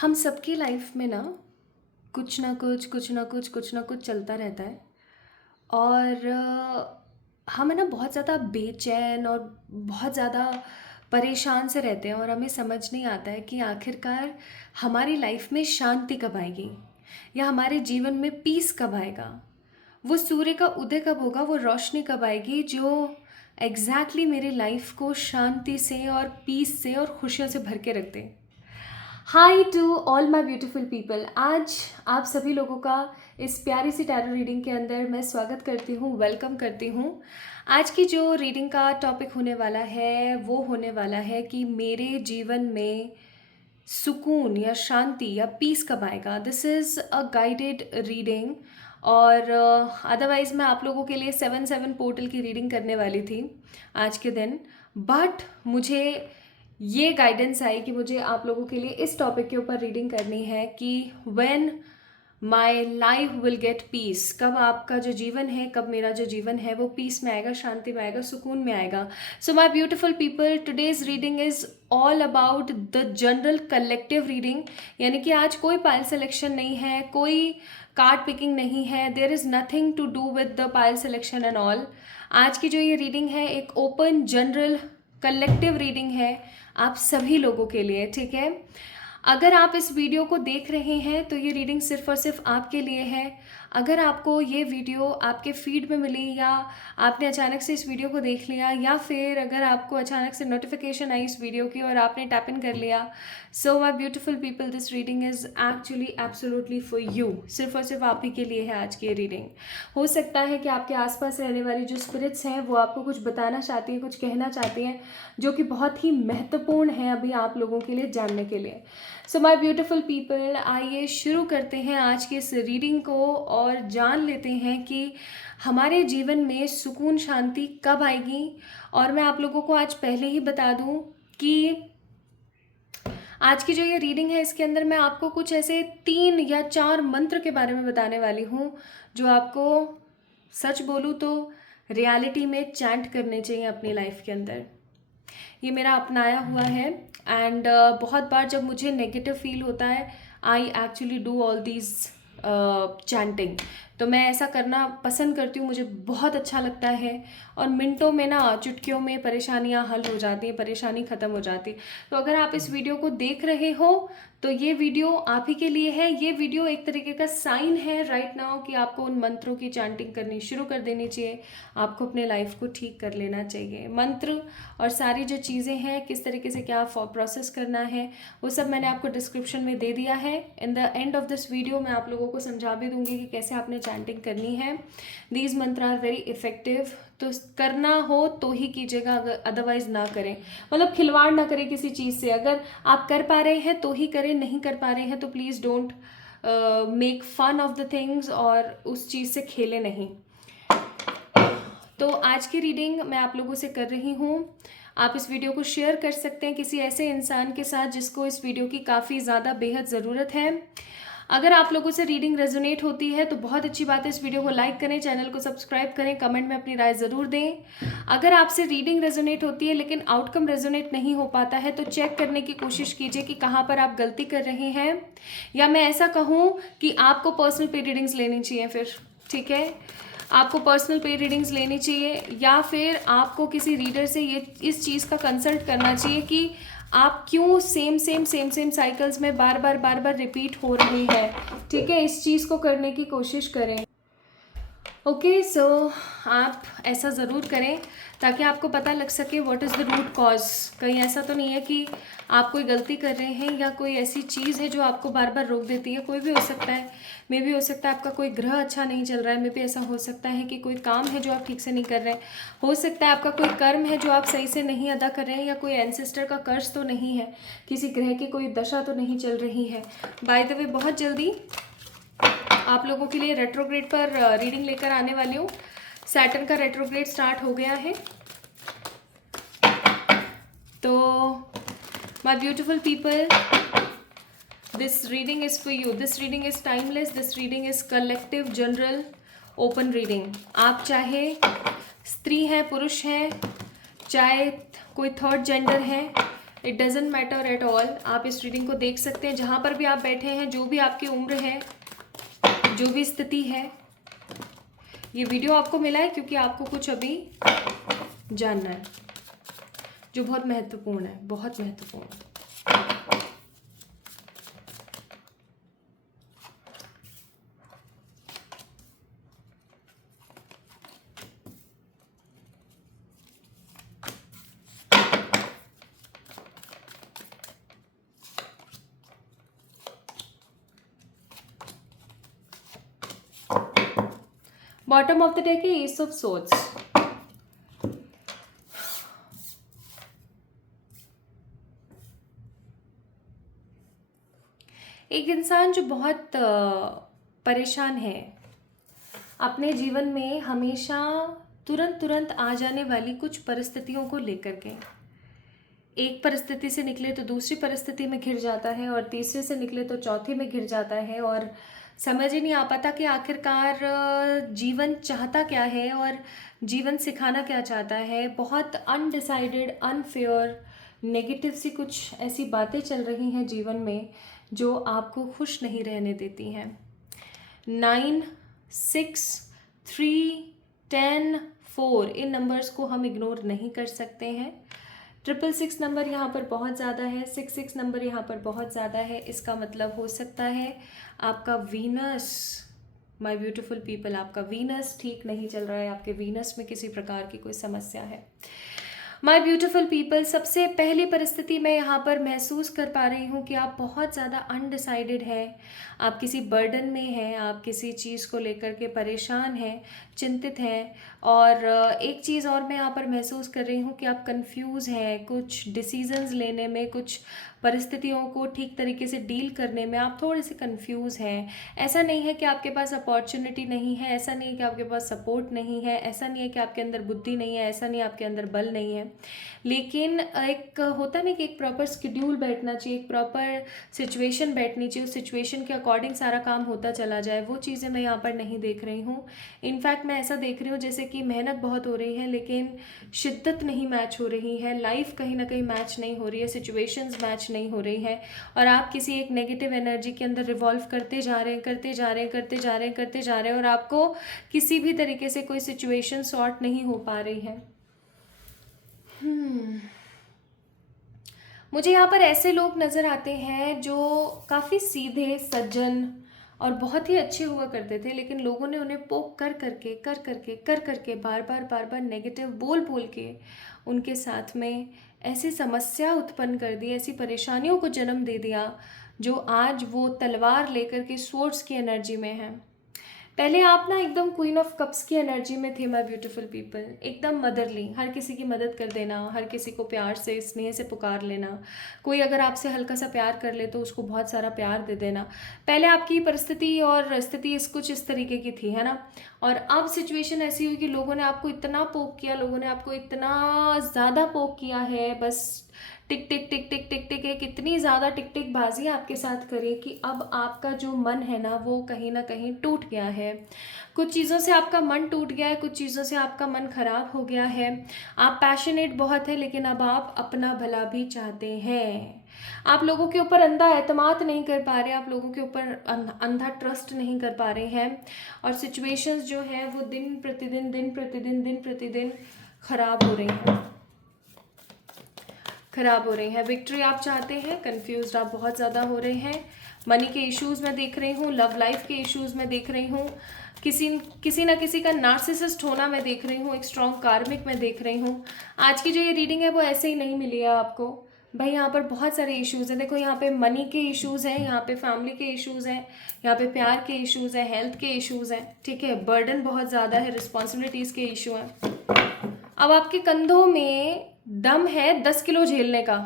हम सबकी लाइफ में ना कुछ ना कुछ चलता रहता है। और हम है ना बहुत ज़्यादा बेचैन और बहुत ज़्यादा परेशान से रहते हैं और हमें समझ नहीं आता है कि आखिरकार हमारी लाइफ में शांति कब आएगी या हमारे जीवन में पीस कब आएगा। वो सूर्य का उदय कब होगा, वो रोशनी कब आएगी जो एग्जैक्टली मेरी लाइफ को शांति से और पीस से और खुशियों से भर के रख दे। Hi to all my beautiful people. आज आप सभी लोगों का इस प्यारी सी टैरो रीडिंग के अंदर मैं स्वागत करती हूँ, वेलकम करती हूँ। आज की जो रीडिंग का टॉपिक होने वाला है वो होने वाला है कि मेरे जीवन में सुकून या शांति या पीस कब आएगा। This is a guided reading और अदरवाइज़ मैं आप लोगों के लिए 7-7 पोर्टल की रीडिंग करने वाली थी आज के दिन। बट मुझे ये गाइडेंस आई कि मुझे आप लोगों के लिए इस टॉपिक के ऊपर रीडिंग करनी है कि when my life will get piece. कब आपका जो जीवन है, कब मेरा जो जीवन है वो पीस में आएगा, शांति में आएगा, सुकून में आएगा। So my beautiful people, today's reading is all about the general collective reading. यानी कि आज कोई पाइल सिलेक्शन नहीं है, कोई कार्ड पिकिंग नहीं है। There is nothing to do with the pile selection and all. आज की जो ये रीडिंग है एक ओपन जनरल कलेक्टिव रीडिंग है आप सभी लोगों के लिए, ठीक है। अगर आप इस वीडियो को देख रहे हैं तो ये रीडिंग सिर्फ और सिर्फ आपके लिए है। अगर आपको ये वीडियो आपके फीड में मिली या आपने अचानक से इस वीडियो को देख लिया या फिर अगर आपको अचानक से नोटिफिकेशन आई इस वीडियो की और आपने टैप इन कर लिया, so my beautiful people, this reading is actually absolutely for you. सिर्फ और सिर्फ आप ही के लिए है आज की ये रीडिंग। हो सकता है कि आपके आसपास रहने वाली जो स्पिरिट्स हैं वो आपको कुछ बताना चाहती हैं, कुछ कहना चाहती हैं जो कि बहुत ही महत्वपूर्ण है अभी आप लोगों के लिए जानने के लिए। सो माय ब्यूटीफुल पीपल, आइए शुरू करते हैं आज की इस रीडिंग को और जान लेते हैं कि हमारे जीवन में सुकून शांति कब आएगी। और मैं आप लोगों को आज पहले ही बता दूं कि आज की जो ये रीडिंग है इसके अंदर मैं आपको कुछ ऐसे 3 या 4 मंत्र के बारे में बताने वाली हूँ जो आपको, सच बोलूँ तो, रियलिटी में चैंट करने चाहिए अपनी लाइफ के अंदर। ये मेरा अपनाया हुआ है एंड बहुत बार जब मुझे नेगेटिव फील होता है I actually do all these chanting. तो मैं ऐसा करना पसंद करती हूँ, मुझे बहुत अच्छा लगता है और मिनटों में ना, चुटकियों में परेशानियाँ हल हो जाती हैं, परेशानी ख़त्म हो जाती है। तो अगर आप इस वीडियो को देख रहे हो तो ये वीडियो आप ही के लिए है। ये वीडियो एक तरीके का साइन है राइट नाउ कि आपको उन मंत्रों की चैंटिंग करनी शुरू कर देनी चाहिए, आपको अपने लाइफ को ठीक कर लेना चाहिए। मंत्र और सारी जो चीज़ें हैं, किस तरीके से क्या प्रोसेस करना है, वो सब मैंने आपको डिस्क्रिप्शन में दे दिया है। In the end of this video मैं आप लोगों को समझा भी दूंगी कि कैसे आपने चैंटिंग करनी है। दीज मंत्र आर वेरी इफेक्टिव, तो करना हो तो ही कीजिएगा, अगर अदरवाइज ना करें। मतलब खिलवाड़ ना करें किसी चीज़ से। अगर आप कर पा रहे हैं तो ही करें, नहीं कर पा रहे हैं तो please don't make fun of the things और उस चीज़ से खेलें नहीं। तो आज की रीडिंग मैं आप लोगों से कर रही हूँ। आप इस वीडियो को शेयर कर सकते हैं किसी ऐसे इंसान के साथ जिसको इस वीडियो की काफ़ी ज़्यादा बेहद ज़रूरत है। अगर आप लोगों से रीडिंग रेजोनेट होती है तो बहुत अच्छी बात है, इस वीडियो को लाइक करें, चैनल को सब्सक्राइब करें, कमेंट में अपनी राय ज़रूर दें। अगर आपसे रीडिंग रेजोनेट होती है लेकिन आउटकम रेजोनेट नहीं हो पाता है तो चेक करने की कोशिश कीजिए कि कहाँ पर आप गलती कर रहे हैं, या मैं ऐसा कहूँ कि आपको पर्सनल पे रीडिंग्स लेनी चाहिए फिर, ठीक है। आपको पर्सनल पे रीडिंग्स लेनी चाहिए या फिर आपको किसी रीडर से ये इस चीज़ का कंसल्ट करना चाहिए कि आप क्यों सेम साइकिल्स में बार बार रिपीट हो रही है, ठीक है। इस चीज़ को करने की कोशिश करें। ओके, सो आप ऐसा ज़रूर करें ताकि आपको पता लग सके what is the root cause. कहीं ऐसा तो नहीं है कि आप कोई गलती कर रहे हैं या कोई ऐसी चीज़ है जो आपको बार बार रोक देती है। कोई भी हो सकता है, मे भी हो सकता है आपका कोई ग्रह अच्छा नहीं चल रहा है, मे भी ऐसा हो सकता है कि कोई काम है जो आप ठीक से नहीं कर रहे हैं, हो सकता है आपका कोई कर्म है जो आप सही से नहीं अदा कर रहे हैं, या कोई एंसेस्टर का कर्ज तो नहीं है, किसी ग्रह की कोई दशा तो नहीं चल रही है। बाय द वे, बहुत जल्दी आप लोगों के लिए रेट्रोग्रेड पर रीडिंग लेकर आने वाली हूँ। सैटर्न का रेट्रोग्रेड स्टार्ट हो गया है। तो my beautiful people, this reading is for you. This reading is timeless, this reading is collective general open reading. आप चाहे स्त्री हैं, पुरुष हैं, चाहे कोई थर्ड जेंडर है, it doesn't matter at all. आप इस रीडिंग को देख सकते हैं जहाँ पर भी आप बैठे हैं, जो भी आपकी उम्र है, जो भी स्थिति है। ये वीडियो आपको मिला है क्योंकि आपको कुछ अभी जानना है जो बहुत महत्वपूर्ण है, बहुत महत्वपूर्ण है। बॉटम ऑफ द डेक है एस ऑफ सोर्ड्स। एक इंसान जो बहुत परेशान है अपने जीवन में, हमेशा तुरंत तुरंत आ जाने वाली कुछ परिस्थितियों को लेकर के, एक परिस्थिति से निकले तो दूसरी परिस्थिति में घिर जाता है, और तीसरे से निकले तो चौथी में घिर जाता है, और समझ ही नहीं आ पाता कि आखिरकार जीवन चाहता क्या है और जीवन सिखाना क्या चाहता है। बहुत अनडिसाइडेड, अनफेयर, नेगेटिव सी कुछ ऐसी बातें चल रही हैं जीवन में जो आपको खुश नहीं रहने देती हैं। 9, 6, 3, 10, 4 इन नंबर्स को हम इग्नोर नहीं कर सकते हैं। 666 नंबर यहाँ पर बहुत ज़्यादा है, 66 नंबर यहाँ पर बहुत ज़्यादा है। इसका मतलब हो सकता है आपका वीनस, माय ब्यूटीफुल पीपल, आपका वीनस ठीक नहीं चल रहा है, आपके वीनस में किसी प्रकार की कोई समस्या है। माय ब्यूटीफुल पीपल, सबसे पहली परिस्थिति मैं यहाँ पर महसूस कर पा रही हूँ कि आप बहुत ज़्यादा अनडिसाइडेड हैं, आप किसी बर्डन में हैं, आप किसी चीज़ को लेकर के परेशान हैं, चिंतित हैं। और एक चीज़ और मैं यहाँ पर महसूस कर रही हूँ कि आप कंफ्यूज हैं, कुछ डिसीजंस लेने में, कुछ परिस्थितियों को ठीक तरीके से डील करने में आप थोड़े से कंफ्यूज हैं। ऐसा नहीं है कि आपके पास अपॉर्चुनिटी नहीं है, ऐसा नहीं है कि आपके पास सपोर्ट नहीं है, ऐसा नहीं है कि आपके अंदर बुद्धि नहीं है, ऐसा नहीं है आपके अंदर बल नहीं है, लेकिन एक होता नहीं कि एक प्रॉपर शेड्यूल बैठना चाहिए, एक प्रॉपर सिचुएशन बैठनी चाहिए, उस सिचुएशन के अकॉर्डिंग सारा काम होता चला जाए। वो चीज़ें मैं यहाँ पर नहीं देख रही हूँ। इनफैक्ट मैं ऐसा देख रही हूँ जैसे कि मेहनत बहुत हो रही है लेकिन शिद्दत नहीं मैच हो रही है, लाइफ कहीं ना कहीं मैच नहीं हो रही है, सिचुएशंस मैच नहीं हो रही है, और आप किसी एक नेगेटिव एनर्जी के अंदर रिवॉल्व करते जा रहे हैं, करते जा रहे हैं, करते जा रहे हैं, करते जा रहे हैं, और आपको किसी भी तरीके से कोई सिचुएशन सॉर्ट नहीं हो पा रही है। मुझे यहाँ पर ऐसे लोग नज़र आते हैं जो काफ़ी सीधे, सज्जन और बहुत ही अच्छे हुआ करते थे, लेकिन लोगों ने उन्हें पोक कर करके बार बार नेगेटिव बोल बोल के उनके साथ में ऐसी समस्या उत्पन्न कर दी, ऐसी परेशानियों को जन्म दे दिया, जो आज वो तलवार लेकर के स्वॉर्ड्स की एनर्जी में है। पहले आप ना एकदम क्वीन ऑफ कप्स की एनर्जी में थे माय ब्यूटीफुल पीपल, एकदम मदरली, हर किसी की मदद कर देना, हर किसी को प्यार से, स्नेह से पुकार लेना, कोई अगर आपसे हल्का सा प्यार कर ले तो उसको बहुत सारा प्यार दे देना। पहले आपकी परिस्थिति और स्थिति कुछ इस तरीके की थी, है ना। और अब सिचुएशन ऐसी हुई कि लोगों ने आपको इतना पोक किया, लोगों ने आपको इतना ज़्यादा पोक किया है, बस टिक टिक टिक टिक टिक टिक एक इतनी ज़्यादा टिक टिक बाजी आपके साथ करे कि अब आपका जो मन है ना वो कहीं ना कहीं टूट गया है। कुछ चीज़ों से आपका मन टूट गया है, कुछ चीज़ों से आपका मन खराब हो गया है। आप पैशनेट बहुत है लेकिन अब आप अपना भला भी चाहते हैं। आप लोगों के ऊपर अंधा एतमाद नहीं कर पा रहे, आप लोगों के ऊपर अंधा ट्रस्ट नहीं कर पा रहे हैं, और सिचुएशंस जो है वो दिन प्रतिदिन खराब हो रही हैं, खराब हो रही हैं। विक्ट्री आप चाहते हैं, कंफ्यूज्ड आप बहुत ज़्यादा हो रहे हैं। मनी के इश्यूज़ में देख रही हूँ, लव लाइफ के इश्यूज़ में देख रही हूँ, किसी ना किसी का नार्सिसिस्ट होना मैं देख रही हूँ, एक स्ट्रॉन्ग कार्मिक मैं देख रही हूँ। आज की जो ये रीडिंग है वो ऐसे ही नहीं मिली है आपको भाई, यहाँ पर बहुत सारे इश्यूज़ हैं। देखो यहाँ पे मनी के इश्यूज़ हैं, यहाँ पे फैमिली के इश्यूज़ हैं, यहाँ पे प्यार के इश्यूज़ हैं, हेल्थ के इश्यूज़ हैं, ठीक है, बर्डन बहुत ज़्यादा है, रिस्पॉन्सिबिलिटीज़ के इशू हैं। अब आपके कंधों में दम है 10 किलो झेलने का,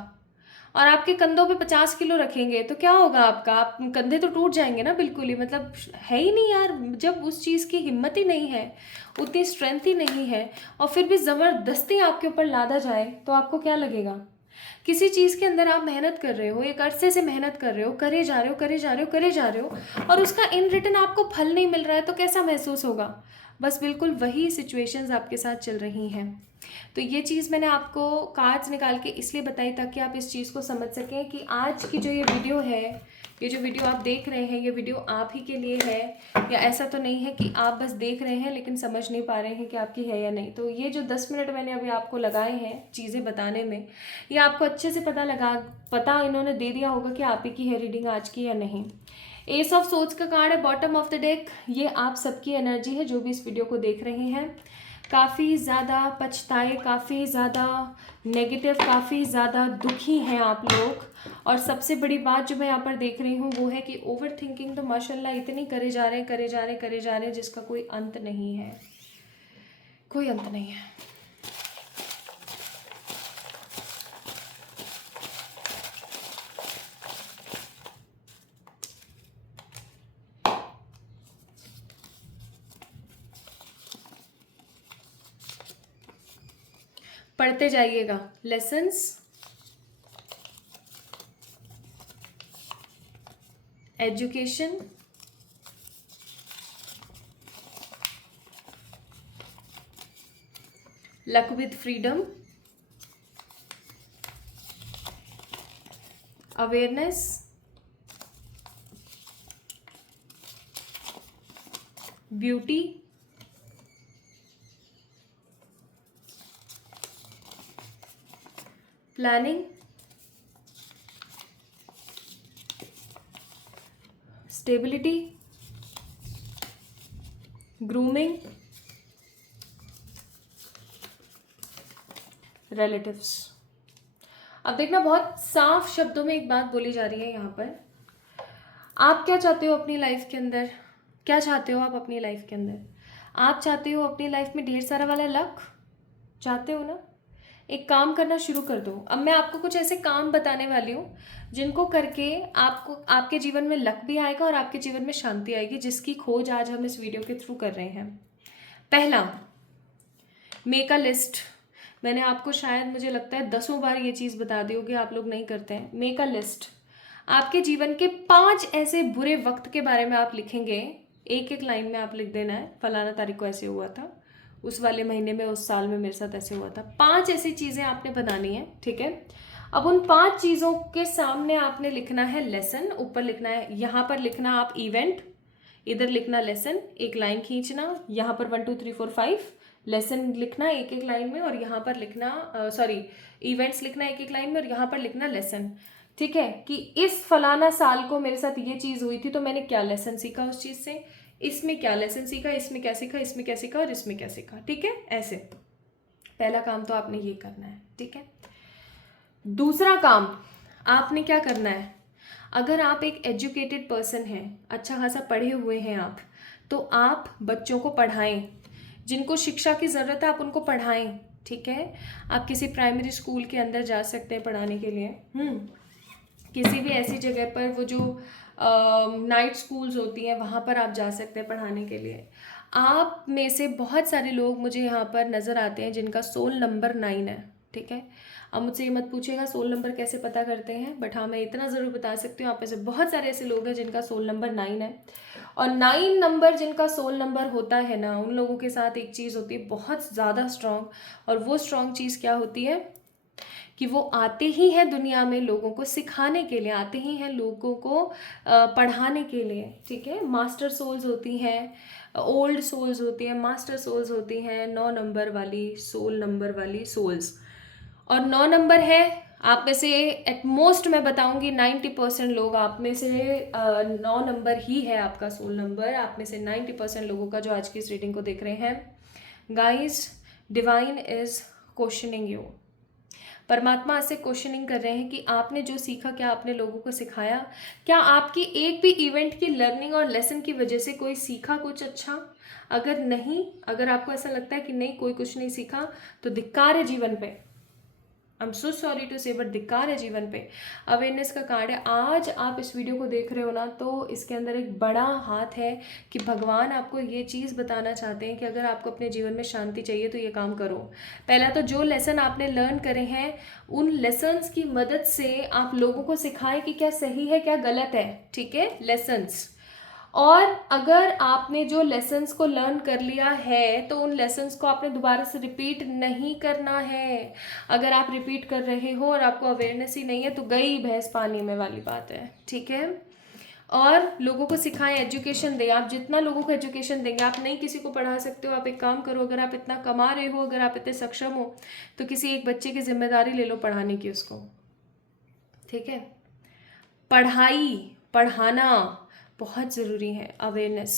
और आपके कंधों पे 50 किलो रखेंगे तो क्या होगा आपका, आप कंधे तो टूट जाएंगे ना, बिल्कुल ही, मतलब है ही नहीं यार। जब उस चीज़ की हिम्मत ही नहीं है, उतनी स्ट्रेंथ ही नहीं है, और फिर भी ज़बरदस्ती आपके ऊपर लादा जाए तो आपको क्या लगेगा। किसी चीज़ के अंदर आप मेहनत कर रहे हो, एक अरसे से मेहनत कर रहे हो, करे जा रहे हो, करे जा रहे हो, करे जा रहे हो, और उसका इन रिटर्न आपको फल नहीं मिल रहा है, तो कैसा महसूस होगा? बस बिल्कुल वही सिचुएशंस आपके साथ चल रही हैं। तो ये चीज़ मैंने आपको कार्ड्स निकाल के इसलिए बताई ताकि आप इस चीज़ को समझ सकें कि आज की जो ये वीडियो है, ये जो वीडियो आप देख रहे हैं, ये वीडियो आप ही के लिए है, या ऐसा तो नहीं है कि आप बस देख रहे हैं लेकिन समझ नहीं पा रहे हैं कि आपकी है या नहीं। तो ये जो 10 मिनट मैंने अभी आपको लगाए हैं चीज़ें बताने में, ये आपको अच्छे से पता इन्होंने दे दिया होगा कि आप ही की है रीडिंग आज की या नहीं। एस ऑफ सोर्ड्स का कार्ड है बॉटम ऑफ द डेक। ये आप सबकी एनर्जी है जो भी इस वीडियो को देख रहे हैं। काफ़ी ज़्यादा पछताए, काफ़ी ज़्यादा नेगेटिव, काफ़ी ज़्यादा दुखी हैं आप लोग। और सबसे बड़ी बात जो मैं यहाँ पर देख रही हूँ वो है कि ओवर थिंकिंग तो माशाल्लाह इतनी करे जा रहे हैं जिसका कोई अंत नहीं है, कोई अंत नहीं है। पढ़ते जाइएगा lessons, education, luck with freedom, awareness, beauty, planning, stability, grooming, relatives. अब देखना, बहुत साफ शब्दों में एक बात बोली जा रही है यहाँ पर। आप क्या चाहते हो अपनी लाइफ के अंदर? क्या चाहते हो आप अपनी लाइफ के अंदर? आप चाहते हो अपनी लाइफ में ढेर सारा वाला लक? चाहते हो ना? एक काम करना शुरू कर दो। अब मैं आपको कुछ ऐसे काम बताने वाली हूँ जिनको करके आपको आपके जीवन में लक भी आएगा और आपके जीवन में शांति आएगी, जिसकी खोज आज हम इस वीडियो के थ्रू कर रहे हैं। पहला, मेक अ लिस्ट। मैंने आपको शायद, मुझे लगता है 10 बार ये चीज़ बता दी होगी, आप लोग नहीं करते हैं। Make a list. आपके जीवन के 5 ऐसे बुरे वक्त के बारे में आप लिखेंगे। एक एक लाइन में आप लिख देना है, फलाना तारीख को ऐसे हुआ था, उस वाले महीने में, उस साल में मेरे साथ ऐसे हुआ था। 5 ऐसी चीज़ें आपने बनानी है, ठीक है। अब उन 5 चीज़ों के सामने आपने लिखना है लेसन। ऊपर लिखना है, यहाँ पर लिखना आप इवेंट, इधर लिखना लेसन, एक लाइन खींचना, यहाँ पर 1 2 3 4 5 लेसन लिखना एक एक लाइन में, और यहाँ पर लिखना इवेंट्स लिखना एक एक लाइन में, और यहाँ पर लिखना लेसन। ठीक है, कि इस फलाना साल को मेरे साथ ये चीज़ हुई थी तो मैंने क्या लेसन सीखा उस चीज़ से, इसमें क्या लेसन सीखा, इसमें क्या सीखा, इसमें क्या सीखा और इसमें क्या सीखा। ठीक है, ऐसे पहला काम तो आपने ये करना है, ठीक है। दूसरा काम आपने क्या करना है, अगर आप एक एजुकेटेड पर्सन हैं, अच्छा खासा पढ़े हुए हैं आप, तो आप बच्चों को पढ़ाएं। जिनको शिक्षा की ज़रूरत है आप उनको पढ़ाएं, ठीक है। आप किसी प्राइमरी स्कूल के अंदर जा सकते हैं पढ़ाने के लिए, किसी भी ऐसी जगह पर, वो जो नाइट स्कूल्स होती हैं वहाँ पर आप जा सकते हैं पढ़ाने के लिए। आप में से बहुत सारे लोग मुझे यहाँ पर नज़र आते हैं जिनका सोल नंबर 9 है, ठीक है। अब मुझसे ये मत पूछिएगा सोल नंबर कैसे पता करते हैं, बट हाँ मैं इतना ज़रूर बता सकती हूँ, आप में से बहुत सारे ऐसे लोग हैं जिनका सोल नंबर 9 है। और 9 नंबर जिनका सोल नंबर होता है ना, उन लोगों के साथ एक चीज़ होती है बहुत ज़्यादा स्ट्रॉन्ग, और वो स्ट्रॉन्ग चीज़ क्या होती है कि वो आते ही हैं दुनिया में लोगों को सिखाने के लिए, आते ही हैं लोगों को पढ़ाने के लिए, ठीक है। मास्टर सोल्स होती हैं, ओल्ड सोल्स होती हैं, मास्टर सोल्स होती हैं, 9 नंबर वाली, सोल नंबर वाली सोल्स। और 9 नंबर है, आप में से एट मोस्ट मैं बताऊंगी 90% लोग, आप में से 9 नंबर ही है आपका सोल नंबर। आप में से 90% लोगों का जो आज की इस रीडिंग को देख रहे हैं, guys, divine is questioning you. परमात्मा से क्वेश्चनिंग कर रहे हैं कि आपने जो सीखा, क्या आपने लोगों को सिखाया? क्या आपकी एक भी इवेंट की लर्निंग और लेसन की वजह से कोई सीखा कुछ अच्छा? अगर नहीं, अगर आपको ऐसा लगता है कि नहीं कोई कुछ नहीं सीखा, तो धिक्कार है जीवन पे, I am so sorry to say, but धिक्कार है जीवन पे। अवेयरनेस का कार्ड है। आज आप इस वीडियो को देख रहे हो ना, तो इसके अंदर एक बड़ा हाथ है कि भगवान आपको ये चीज़ बताना चाहते हैं कि अगर आपको अपने जीवन में शांति चाहिए तो ये काम करो। पहला तो जो लेसन आपने लर्न करे हैं, उन लेसन्स की मदद से आप लोगों को सिखाएं कि क्या सही है क्या गलत है, ठीक है, लेसन्स। और अगर आपने जो लेसन्स को लर्न कर लिया है तो उन लेसन्स को आपने दोबारा से रिपीट नहीं करना है। अगर आप रिपीट कर रहे हो और आपको अवेयरनेस ही नहीं है तो गई भैंस पानी में वाली बात है, ठीक है। और लोगों को सिखाएं, एजुकेशन दें। आप जितना लोगों को एजुकेशन देंगे, आप नहीं किसी को पढ़ा सकते हो, आप एक काम करो, अगर आप इतना कमा रहे हो, अगर आप इतने सक्षम हो, तो किसी एक बच्चे की जिम्मेदारी ले लो पढ़ाने की उसको, ठीक है। पढ़ाई, पढ़ाना बहुत ज़रूरी है। अवेयरनेस,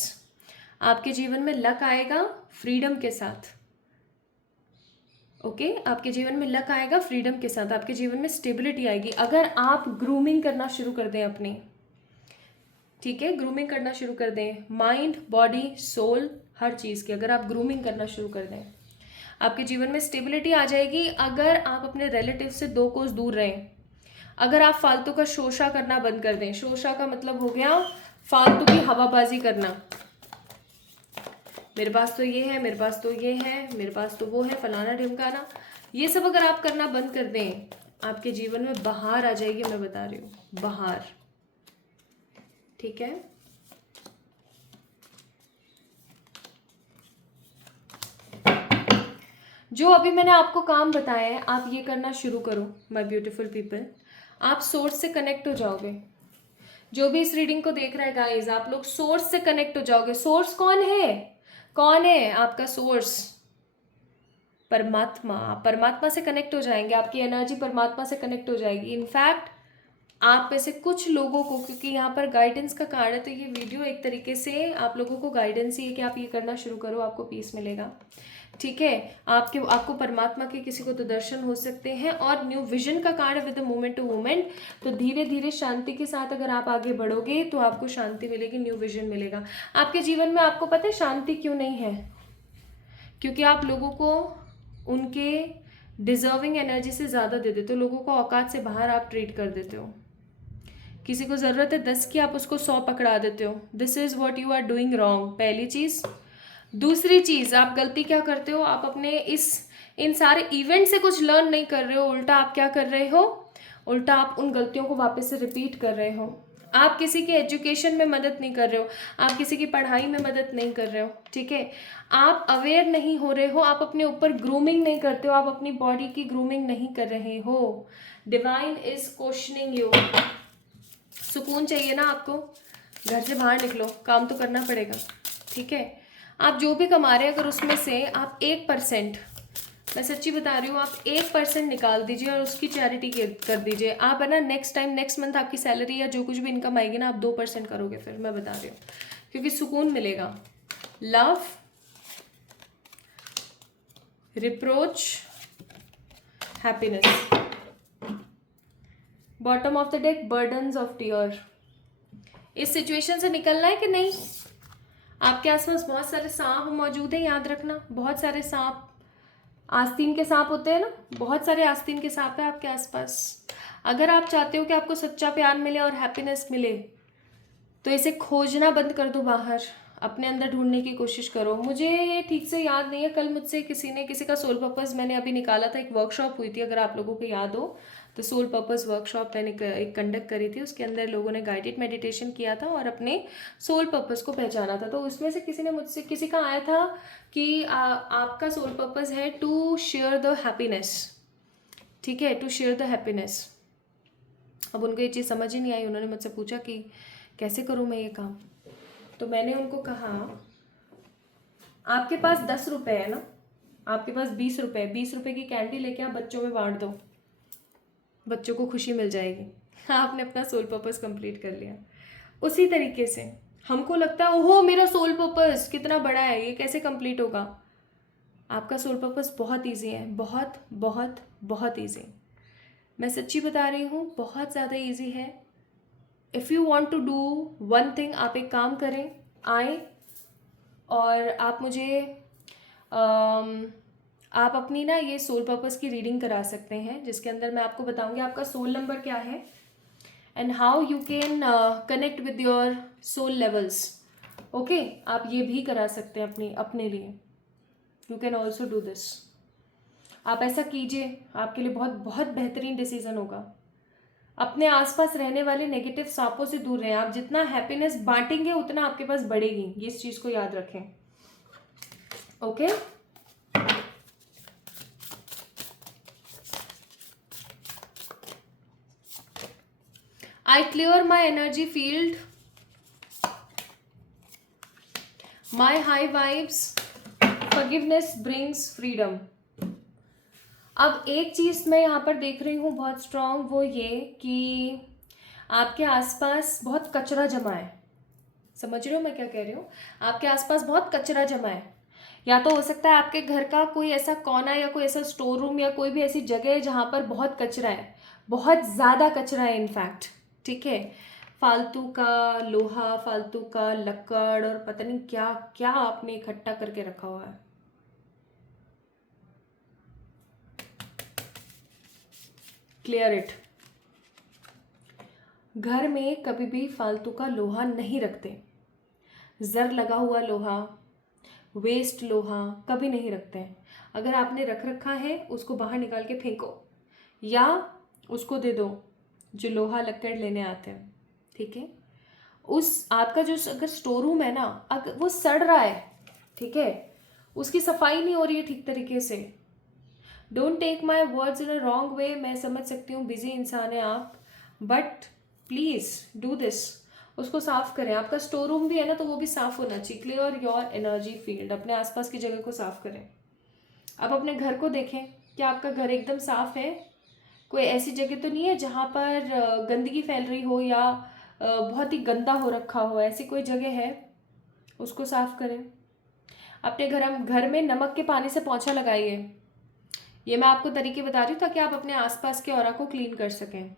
आपके जीवन में लक आएगा फ्रीडम के साथ, ओके आपके जीवन में लक आएगा फ्रीडम के साथ, आपके जीवन में स्टेबिलिटी आएगी अगर आप ग्रूमिंग करना शुरू कर दें अपनी, ठीक है। ग्रूमिंग करना शुरू कर दें, माइंड, बॉडी, सोल, हर चीज़ की अगर आप ग्रूमिंग करना शुरू कर दें, आपके जीवन में स्टेबिलिटी आ जाएगी। अगर आप अपने रिलेटिव से 2 कोस दूर रहें, अगर आप फालतू का शोशा करना बंद कर दें, शोशा का मतलब हो गया फालतू की हवाबाजी करना, मेरे पास तो ये है, मेरे पास तो ये है, मेरे पास तो वो है, फलाना ढिमकाना, ये सब अगर आप करना बंद कर दें, आपके जीवन में बहार आ जाएगी, मैं बता रही हूँ, बहार, ठीक है। जो अभी मैंने आपको काम बताया है, आप ये करना शुरू करो माय ब्यूटीफुल पीपल, आप सोर्स से कनेक्ट हो जाओगे। जो भी इस रीडिंग को देख रहा है गाइस, आप लोग सोर्स से कनेक्ट हो जाओगे। सोर्स कौन है? कौन है आपका सोर्स? परमात्मा। आप परमात्मा से कनेक्ट हो जाएंगे, आपकी एनर्जी परमात्मा से कनेक्ट हो जाएगी। इनफैक्ट आप में से कुछ लोगों को, क्योंकि यहाँ पर गाइडेंस का कार्ड है, तो ये वीडियो एक तरीके से आप लोगों को गाइडेंस ही है कि आप ये करना शुरू करो, आपको पीस मिलेगा, ठीक है। आपको परमात्मा के किसी को तो दर्शन हो सकते हैं। और न्यू विजन का कार्ड है विद मोमेंट टू मोमेंट, तो धीरे धीरे शांति के साथ अगर आप आगे बढ़ोगे तो आपको शांति मिलेगी, न्यू विजन मिलेगा आपके जीवन में। आपको पता है शांति क्यों नहीं है? क्योंकि आप लोगों को उनके डिजर्विंग एनर्जी से ज़्यादा दे देते हो, लोगों को औकात से बाहर आप ट्रीट कर देते हो। किसी को ज़रूरत है 10 की, आप उसको 100 पकड़ा देते हो। This is what you are doing wrong, पहली चीज़। दूसरी चीज़, आप गलती क्या करते हो, आप अपने इन सारे इवेंट से कुछ लर्न नहीं कर रहे हो, उल्टा आप क्या कर रहे हो, उल्टा आप उन गलतियों को वापस से रिपीट कर रहे हो। आप किसी के एजुकेशन में मदद नहीं कर रहे हो, आप किसी की पढ़ाई में मदद नहीं कर रहे हो, ठीक है। आप अवेयर नहीं हो रहे हो, आप अपने ऊपर ग्रूमिंग नहीं करते हो, आप अपनी बॉडी की ग्रूमिंग नहीं कर रहे हो। Divine is questioning you. सुकून चाहिए ना आपको, घर से बाहर निकलो, काम तो करना पड़ेगा, ठीक है। आप जो भी कमा रहे हैं, अगर उसमें से आप 1%, मैं सच्ची बता रही हूँ, आप 1% निकाल दीजिए और उसकी चैरिटी कर दीजिए। आप है ना, नेक्स्ट टाइम, नेक्स्ट मंथ आपकी सैलरी या जो कुछ भी इनकम आएगी ना, आप 2% करोगे, फिर मैं बता रही हूँ, क्योंकि सुकून मिलेगा। Love, reproach, happiness. Bottom of the deck, burdens of tear. इस सिचुएशन से निकलना है कि नहीं? आपके आसपास बहुत सारे सांप मौजूद हैं, याद रखना, बहुत सारे सांप, आस्तीन के सांप होते हैं ना, बहुत सारे आस्तीन के सांप है आपके आसपास। अगर आप चाहते हो कि आपको सच्चा प्यार मिले और हैप्पीनेस मिले, तो इसे खोजना बंद कर दो, बाहर अपने अंदर ढूंढने की कोशिश करो। मुझे ये ठीक से याद नहीं है, कल मुझसे किसी का सोल पर्पस मैंने अभी निकाला था, एक वर्कशॉप हुई थी, अगर आप लोगों को याद हो तो सोल पर्पस वर्कशॉप मैंने एक कंडक्ट करी थी, उसके अंदर लोगों ने गाइडेड मेडिटेशन किया था और अपने सोल पर्पस को पहचाना था। तो उसमें से किसी का आया था कि आपका सोल पर्पस है टू शेयर द हैप्पीनेस, ठीक है, टू शेयर द हैप्पीनेस। अब उनको ये चीज़ समझ ही नहीं आई, उन्होंने मुझसे पूछा कि कैसे करूँ मैं ये काम। तो मैंने उनको कहा, आपके पास 10 रुपए है ना, आपके पास 20 रुपए की कैंडी लेके आप बच्चों में बांट दो, बच्चों को खुशी मिल जाएगी। आपने अपना सोल पर्पस कंप्लीट कर लिया। उसी तरीके से हमको लगता है ओहो मेरा सोल पर्पस कितना बड़ा है, ये कैसे कंप्लीट होगा। आपका सोल पर्पस बहुत ईजी है, बहुत बहुत बहुत ईजी। मैं सच्ची बता रही हूँ, बहुत ज़्यादा ईजी है। If you want to do one thing, आप एक काम करें, आए और आप मुझे आप अपनी ना ये सोल पर्पस की रीडिंग करा सकते हैं, जिसके अंदर मैं आपको बताऊंगी आपका सोल नंबर क्या है and how you can connect with your soul levels. Okay, आप ये भी करा सकते हैं अपने लिए। You can also do this. आप ऐसा कीजिए, आपके लिए बहुत बहुत बेहतरीन डिसीजन होगा। अपने आसपास रहने वाले नेगेटिव सांपों से दूर रहें। आप जितना हैप्पीनेस बांटेंगे उतना आपके पास बढ़ेगी, ये इस चीज को याद रखें। Okay, I clear my energy field, my high vibes, forgiveness brings freedom। अब एक चीज मैं यहाँ पर देख रही हूँ बहुत स्ट्रांग, वो ये कि आपके आसपास बहुत कचरा जमा है। समझ रहे हो मैं क्या कह रही हूँ? आपके आसपास बहुत कचरा जमा है। या तो हो सकता है आपके घर का कोई ऐसा कोना या कोई ऐसा स्टोर रूम या कोई भी ऐसी जगह है जहाँ पर बहुत कचरा है, बहुत ज़्यादा कचरा है इनफैक्ट। ठीक है, फालतू का लोहा, फालतू का लकड़ और पता नहीं क्या क्या आपने इकट्ठा करके रखा हुआ है। Clear it. घर में कभी भी फालतू का लोहा नहीं रखते। जर लगा हुआ लोहा, वेस्ट लोहा कभी नहीं रखते हैं। अगर आपने रख रखा है उसको बाहर निकाल के फेंको या उसको दे दो जो लोहा लक्कड़ लेने आते हैं। ठीक है, उस आपका जो अगर स्टोर रूम है ना, अगर वो सड़ रहा है, ठीक है, उसकी सफाई नहीं हो रही है ठीक तरीके से। Don't take my words in a wrong way, मैं समझ सकती हूँ बिजी इंसान है आप, बट प्लीज डू दिस। उसको साफ करें। आपका स्टोर रूम भी है ना, तो वो भी साफ होना चाहिए। क्लियर योर एनर्जी फील्ड, अपने आसपास की जगह को साफ करें। अब अपने घर को देखें, क्या आपका घर एकदम साफ है? कोई ऐसी जगह तो नहीं है जहाँ पर गंदगी फैल रही हो या बहुत ही गंदा हो रखा हो? ऐसी कोई जगह है, उसको साफ करें। अपने घर में नमक के पानी से पोंछा लगाइए। ये मैं आपको तरीके बता रही हूँ ताकि आप अपने आसपास के ऑरा को क्लीन कर सकें।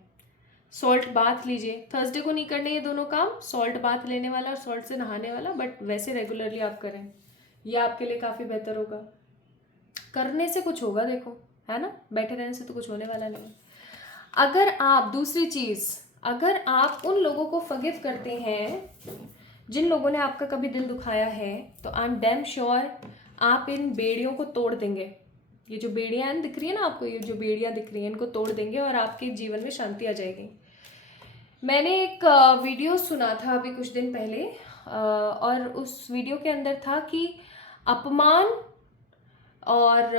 सॉल्ट बाथ लीजिए। थर्सडे को नहीं करने ये दोनों काम, सॉल्ट बाथ लेने वाला और सॉल्ट से नहाने वाला, बट वैसे रेगुलरली आप करें, ये आपके लिए काफ़ी बेहतर होगा। करने से कुछ होगा, देखो, है ना, बैठे रहने से तो कुछ होने वाला नहीं। अगर आप, दूसरी चीज़, अगर आप उन लोगों को फॉरगिव करते हैं जिन लोगों ने आपका कभी दिल दुखाया है, तो आई एम डैम श्योर आप इन बेड़ियों को तोड़ देंगे। ये जो बेड़ियाँ दिख रही है ना आपको, ये जो बेड़ियाँ दिख रही हैं, इनको तोड़ देंगे और आपके जीवन में शांति आ जाएगी। मैंने एक वीडियो सुना था अभी कुछ दिन पहले, और उस वीडियो के अंदर था कि अपमान और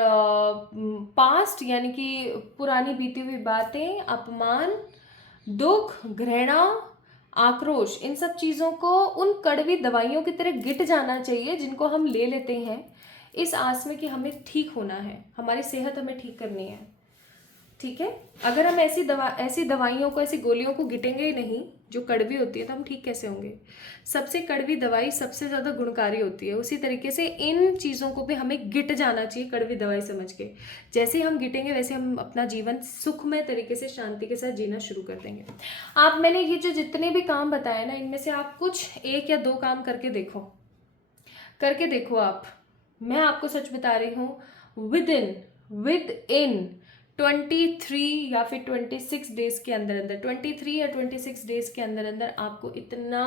पास्ट यानी कि पुरानी बीती हुई बातें, अपमान, दुख, घृणा, आक्रोश, इन सब चीज़ों को उन कड़वी दवाइयों की तरह गिट जाना चाहिए जिनको हम ले लेते हैं इस आस में कि हमें ठीक होना है, हमारी सेहत हमें ठीक करनी है। ठीक है, अगर हम ऐसी दवाइयों को, ऐसी गोलियों को गिटेंगे ही नहीं जो कड़वी होती है, तो हम ठीक कैसे होंगे? सबसे कड़वी दवाई सबसे ज़्यादा गुणकारी होती है। उसी तरीके से इन चीज़ों को भी हमें गिट जाना चाहिए कड़वी दवाई समझ के। जैसे ही हम गिटेंगे वैसे हम अपना जीवन सुखमय तरीके से शांति के साथ जीना शुरू कर देंगे। आप, मैंने ये जो जितने भी काम बताए ना, इनमें से आप कुछ 1 या 2 काम करके देखो आप। मैं आपको सच बता रही हूँ, विद इन 23 या फिर 26 डेज के अंदर अंदर, 23 या 26 डेज के अंदर अंदर आपको इतना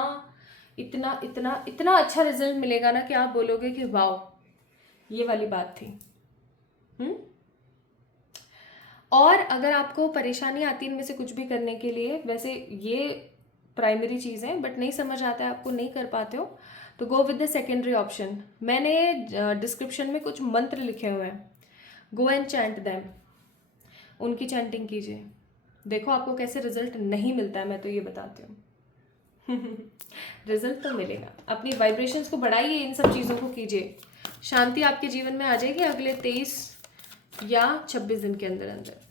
इतना इतना इतना अच्छा रिजल्ट मिलेगा ना कि आप बोलोगे कि वाह, ये वाली बात थी। और अगर आपको परेशानी आती है इनमें से कुछ भी करने के लिए, वैसे ये प्राइमरी चीज़ है, बट नहीं समझ आता है आपको, नहीं कर पाते हो, तो go with the secondary option. मैंने डिस्क्रिप्शन में कुछ मंत्र लिखे हुए हैं, गो एंड चैंट दैम, उनकी चैंटिंग कीजिए। देखो आपको कैसे रिजल्ट नहीं मिलता है, मैं तो ये बताती हूँ। रिजल्ट तो मिलेगा। अपनी वाइब्रेशंस को बढ़ाइए, इन सब चीज़ों को कीजिए, शांति आपके जीवन में आ जाएगी अगले 23 या 26 दिन के अंदर अंदर।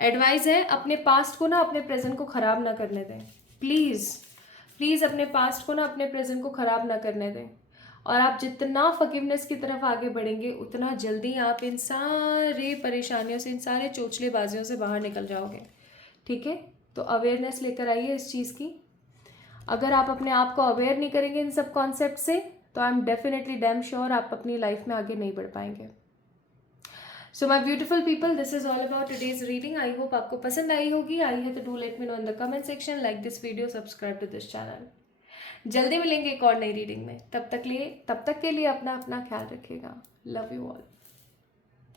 एडवाइस है, अपने पास्ट को ना अपने प्रेजेंट को ख़राब ना करने दें। प्लीज़ अपने पास्ट को ना अपने प्रेजेंट को ख़राब ना करने दें। और आप जितना फॉरगिवनेस की तरफ आगे बढ़ेंगे उतना जल्दी आप इन सारे परेशानियों से, इन सारे चोचलेबाजियों से बाहर निकल जाओगे। ठीक है, तो अवेयरनेस लेकर आइए इस चीज़ की। अगर आप अपने आप को अवेयर नहीं करेंगे इन सब कॉन्सेप्ट से, तो I am definitely damn sure आप अपनी लाइफ में आगे नहीं बढ़ पाएंगे। So my beautiful people, this is all about today's reading. I hope आपको पसंद आई होगी। आई है तो do let me know in the comment section, like this video, subscribe to this channel. जल्दी मिलेंगे एक और नई रीडिंग में। तब तक के लिए अपना अपना ख्याल रखिएगा। Love you all.